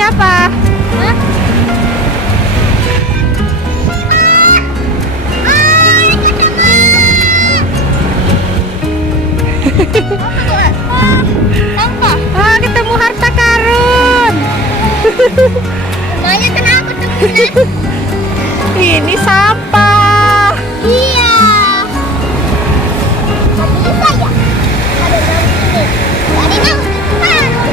siapa? Hah? Oh, ketemu harta karun. Soalnya kenapa temukan? Ini sampah. Iya. Tapi bisa ya? Ada daun ini. Jadi daun karun.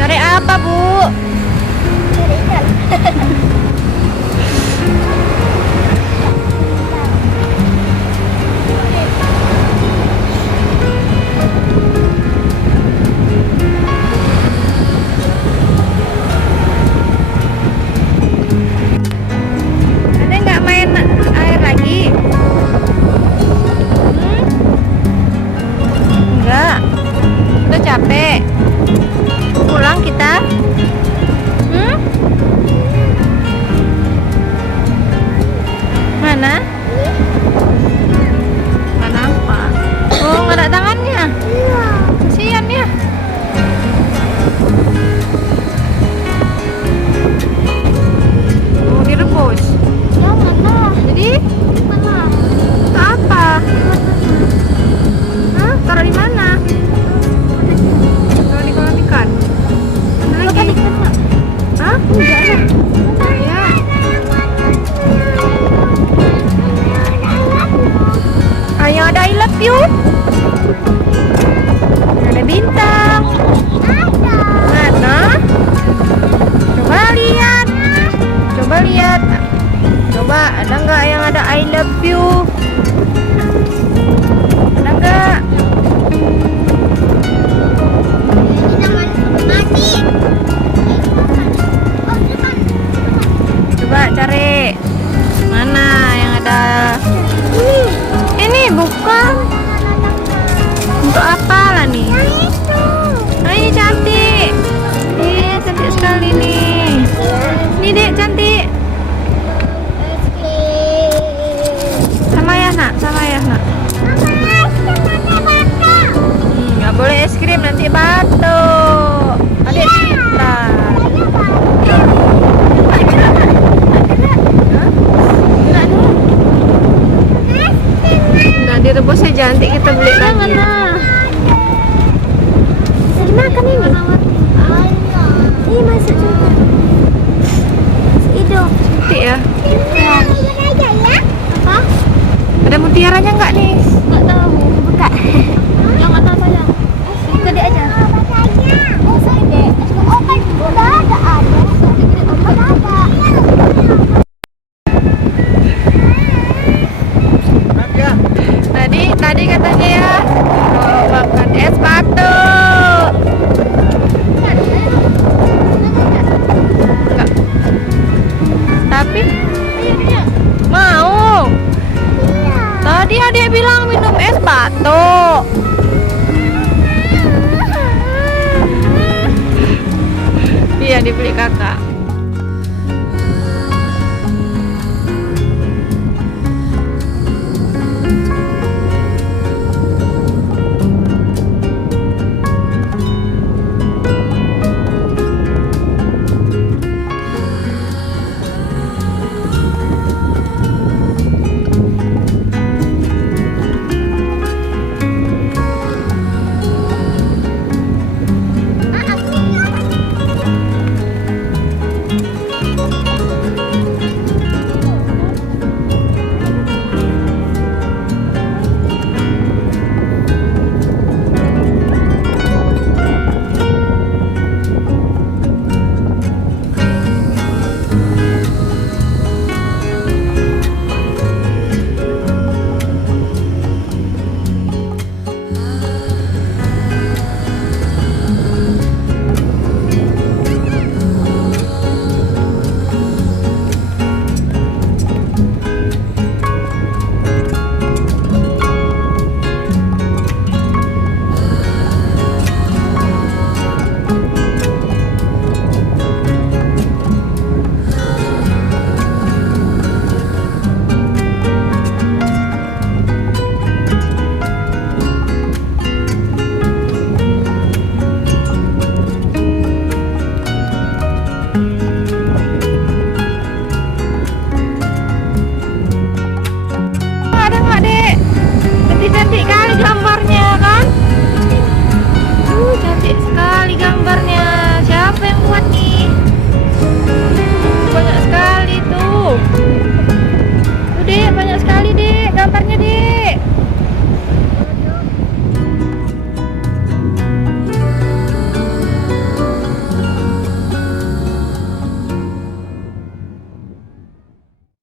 Cari apa, Bu? Cari ikan. Ada nggak main air lagi? Enggak. Udah capek. Pulang kita? Mana? Mana apa? Oh, nggak ada tangannya. Iya. Kasihan ya. Oh, direbus. Jangan lah. Jadi, Mana? apa? Hah? Taruh di mana? Taruh di kolam ikan. Ada lagi? Hah? Enggak lah. Ya. Ayo, ada I love you. Ada bintang. Mana? Coba lihat. Coba lihat. Coba, ada nggak yang ada I love you? Ada nggak? Ini namanya mati. Oh, depan. Coba cari. Mana yang ada? Ini bukan. Untuk apa lah nih? Yang itu. Oh, ini cantik. Iya, cantik sekali nih. Ini Dek, cantik. Sama ya, Nak? Sama ya, Nak? Nggak boleh es krim, nanti batuk. Adik cinta. Nggak direbus aja, nanti kita beli lagi. Dimakan ini. Ini masuk juga. Hidung. Cantik ya. Apa? Ada mutiaranya nggak nih? Nggak tahu. Buka. Yang nggak tahu saya. Gede aja. Oh, gede. Oh, kan udah ada. Udah ada. Tadi katanya ya mau makan es batu. Enggak. Tapi mau. Tadi adik bilang minum es batu. Iya, dibeli kakak.